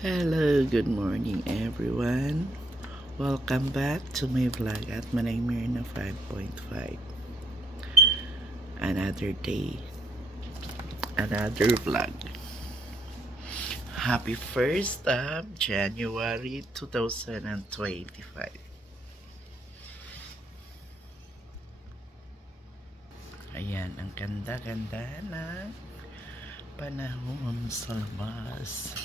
Hello, good morning everyone. Welcome back to my vlog at Manay Mirna 5.5. Another day, another vlog. Happy 1st of January 2025. Ayan, ang ganda-ganda na panahon sa labas.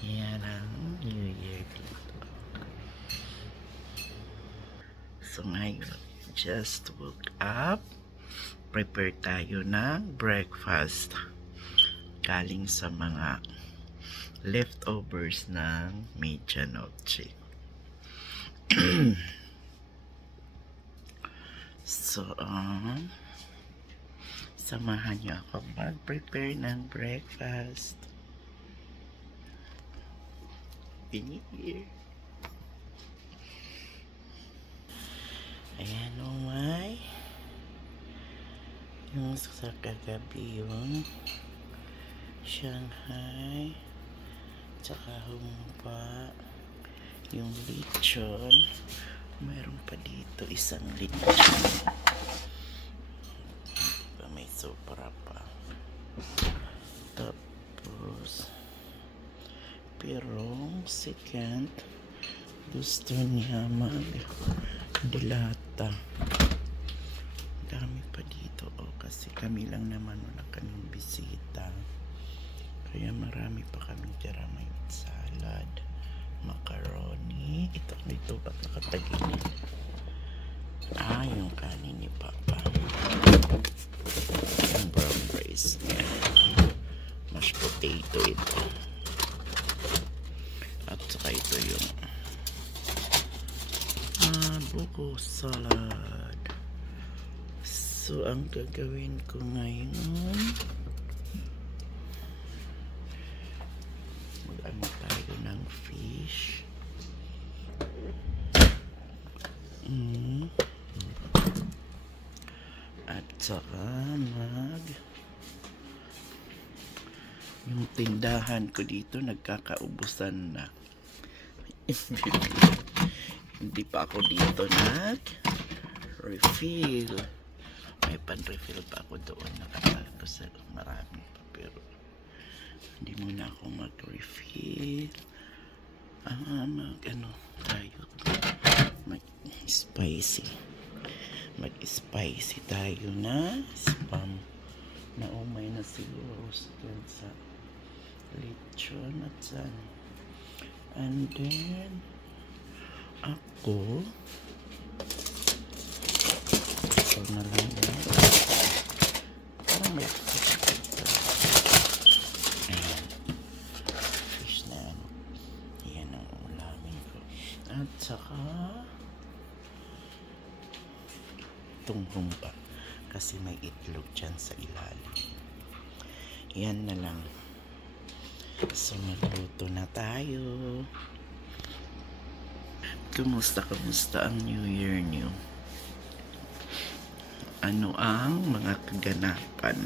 Yan ang New Year dito. So ngayon, just woke up. Prepare tayo ng breakfast. Galing sa mga leftovers ng medianoche. So, samahan niyo ako mag-prepare ng breakfast. In here. Ayan o may yung sa kagabi yung Shanghai tsaka humpa yung lechon. Mayroon pa dito isang lechon, may sobra pa. Tapos pero second gusto niya mag dilata. Dami pa dito kasi kami lang naman, wala kaming bisita, kaya marami pa kami tira. May salad, macaroni, ito ba't nakatagilid? Yung kanin ni Papa, yung brown rice niya, mashed potato ito, at saka ito yung buko salad. So ang gagawin ko ngayon, mag-ano tayo ng fish. At saka yung tindahan ko dito nagkakaubusan na. Hindi pa ako dito nag-refill. May pan-refill pa ako doon. Nakapagpasal. Marami pa. Pero hindi muna ako mag-refill. Mag-ano tayo. Mag-spicy. Mag-spicy tayo na spam. Naumay na siguro sa lechon at san. And then ako ito na lang yan. Parang may ayan, fish na ano. Yan ang ulamin ko. At saka itong humpa kasi may itlog dyan sa ilalim. Yan na lang. So magluto na tayo. Kumusta ang New Year niyo? Ano ang mga kaganapan?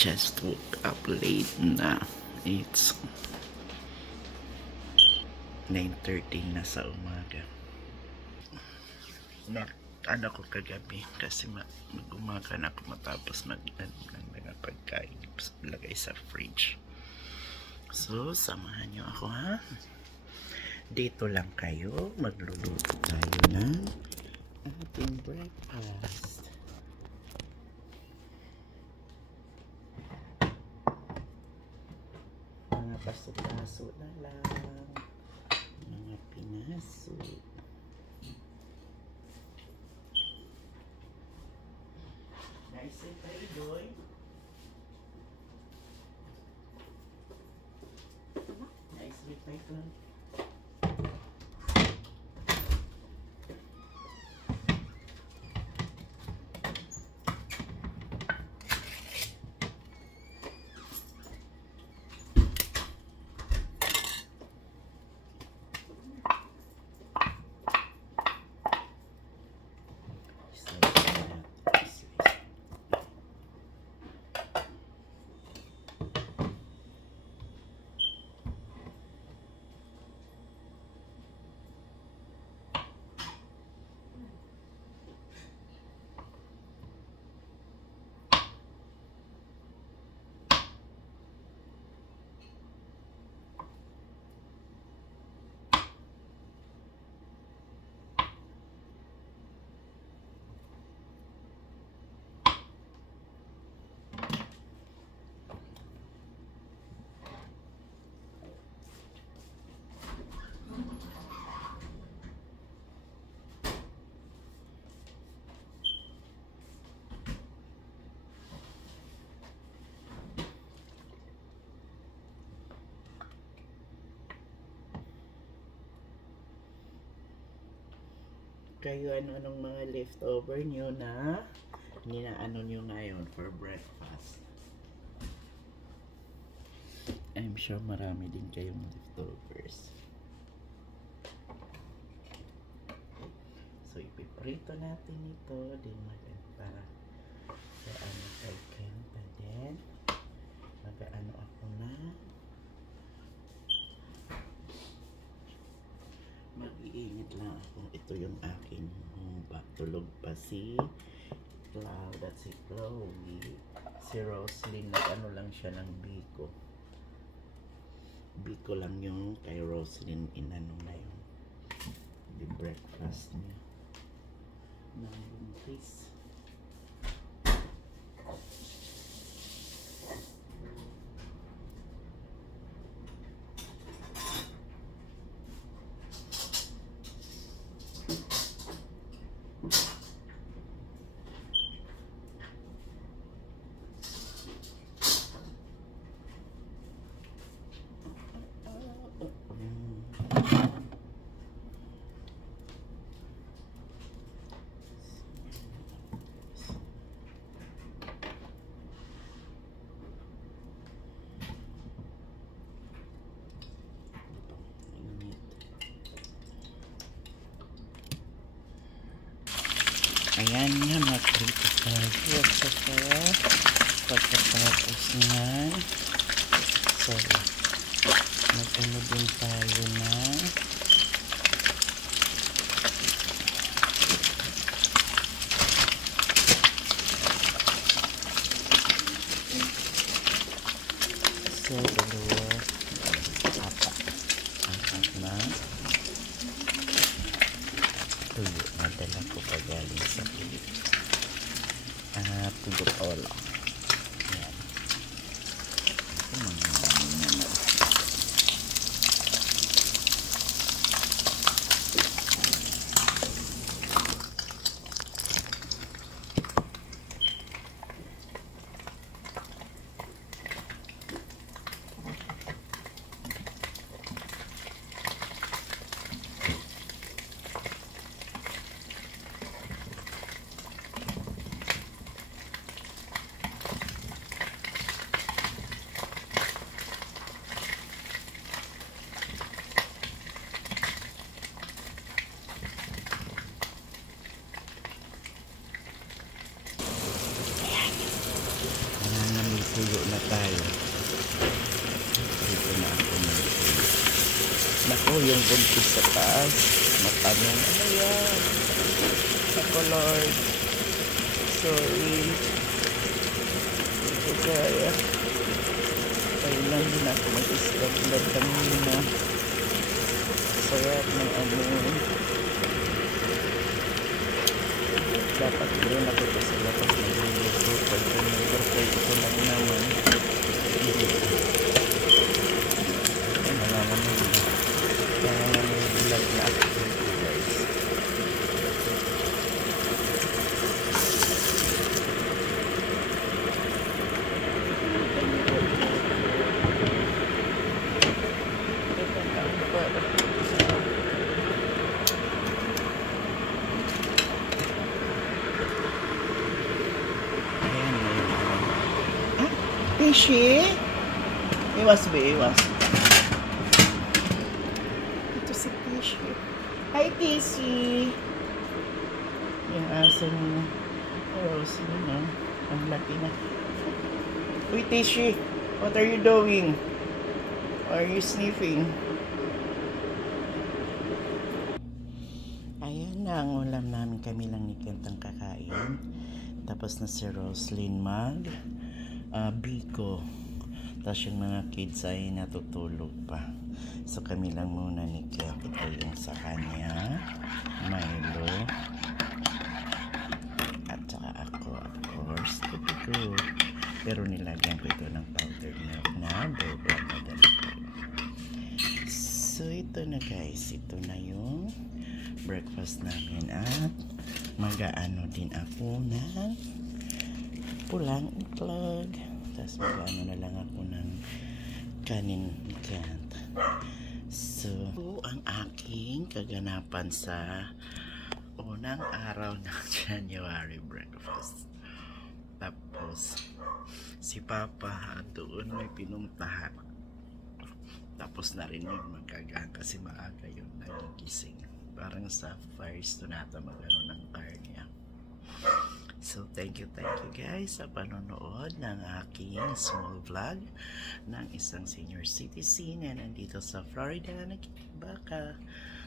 Just woke up late na. It's 9:30 na sa umaga. Ano ko kagabi kasi mag-umaga na ako matapos ng mga pagkain lagay sa fridge. So, samahan nyo ako ha. Dito lang kayo. Magluluto tayo ng ating breakfast. Mga paso-paso na lang. Mga pinaso. Nice and very good. Nice with my gun. kayo ano-anong mga leftover nyo na ninaano nyo ngayon for breakfast. I'm sure marami din kayong leftovers. So, ipiprito natin ito. Din para sa ano kay Ken pa din. Mag-ano ako na. Mag-iingat lang ako. Ito yung aking tulog pa si Cloud at si Chloe. Si Roslyn, nag-ano lang siya ng Biko. Biko lang yung kay Roslyn inano na yun. The breakfast niya. Ng buntis. Ayan na, mag-prito tayo at saka pagkatapos nga so mag-ano din tayo na so dalawa apat na tuyo nadala ko pa galing sa Pilipinas. Tugot olo. Ayan. Tuyo na tayo. Dito na ako ng tuyo. Naku, yung buntis sa taas. Matanong, ano yan? Ako, Lord. Sorry. Ito kaya. Kaya lang din ako mag-islat-lat kanina. Sarap ng amoy. Dapat rin ako ito sa lapat ng luto. Pagka nag-perfect ito lang naman. Ay, nalaman mo din. Kaya naman yung vlog na ako dito, guys. Tishi? Iwas ba? Iwas. Ito si Tishi. Hi, Tishi. Yung aso niya. Rose niya. Ang laki na. Uy, Tishi. What are you doing? Are you sniffing? Ayan na ang ulam namin. Kami lang ni Kentang kakain. Tapos na si Roslyn Biko. Tapos yung mga kids ay natutulog pa. So kami lang muna ni Kent. Ito yung sa kanya. Milo. At saka ako, of course. Ito. Pero nilagyan ko ito ng powdered milk na double na dalawa. So ito na guys. Ito na yung breakfast namin. At mag-aano din ako ng pulang itlog. Tapos mag-ano na lang ako ng kanin ni Kent. So, ang aking kaganapan sa unang araw ng January breakfast. Tapos, si Papa doon may pinuntahan. Tapos narinig magkagaan kasi maaga yun nagigising. Parang sa Firestone magano ng car niya. So, thank you guys sa panonood ng aking small vlog ng isang senior citizen na nandito sa Florida. Nakikibaka.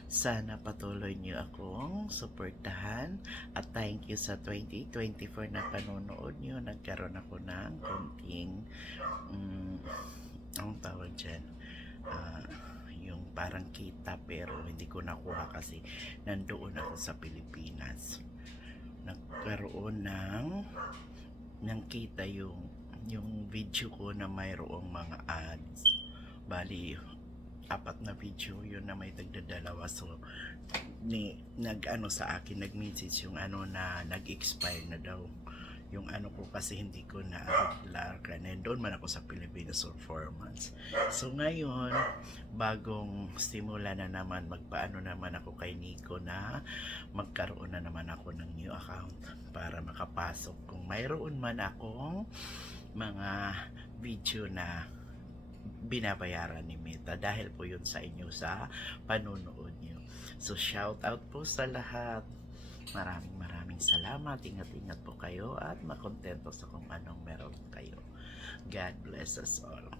Sana patuloy niyo akong suportahan at thank you sa 2024 na panonood niyo. Nagkaroon ako ng konting anong tawag dyan, yung parang kita pero hindi ko nakuha kasi nandoon ako sa Pilipinas. Nagkaroon ng kita yung video ko na mayroong mga ads. Bali 4 na video yun na may tagdadalawa. So nag-ano sa akin, nag-message yung ano na nag-expire na daw yung ano ko kasi hindi ko na-apply kasi doon man ako sa Pilipinas for 4 months. So ngayon bagong simula na naman, magpaano naman ako kay Nico na magkaroon na naman ako ng new account para makapasok kung mayroon man akong mga video na binabayaran ni Meta, dahil po yun sa inyo sa panunood nyo. So shout out po sa lahat. Maraming salamat. Ingat po kayo at makontento sa kung anong meron kayo. God bless us all.